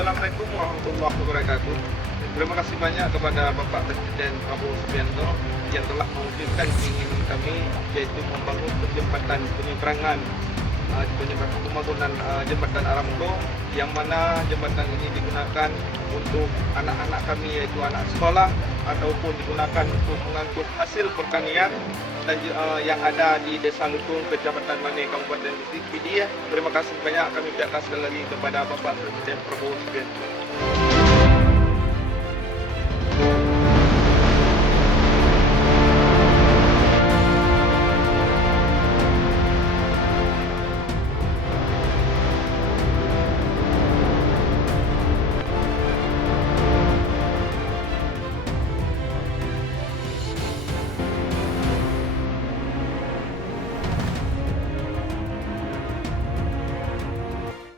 Assalamualaikum warahmatullahi wabarakatuh. Terima kasih banyak kepada Bapak Presiden Prabowo Subianto yang telah mewujudkan keinginan kami, yaitu membangun jembatan penyeberangan, pembangunan jembatan Aramco, yang mana jembatan ini digunakan untuk anak-anak kami, yaitu anak sekolah, ataupun digunakan untuk mengangkut hasil pertanian dan yang ada di Desa Lutung, Kecamatan Mane, Kabupaten Gresik. Terima kasih banyak kami ucapkan sekali lagi kepada Bapak Presiden Prabowo Subianto.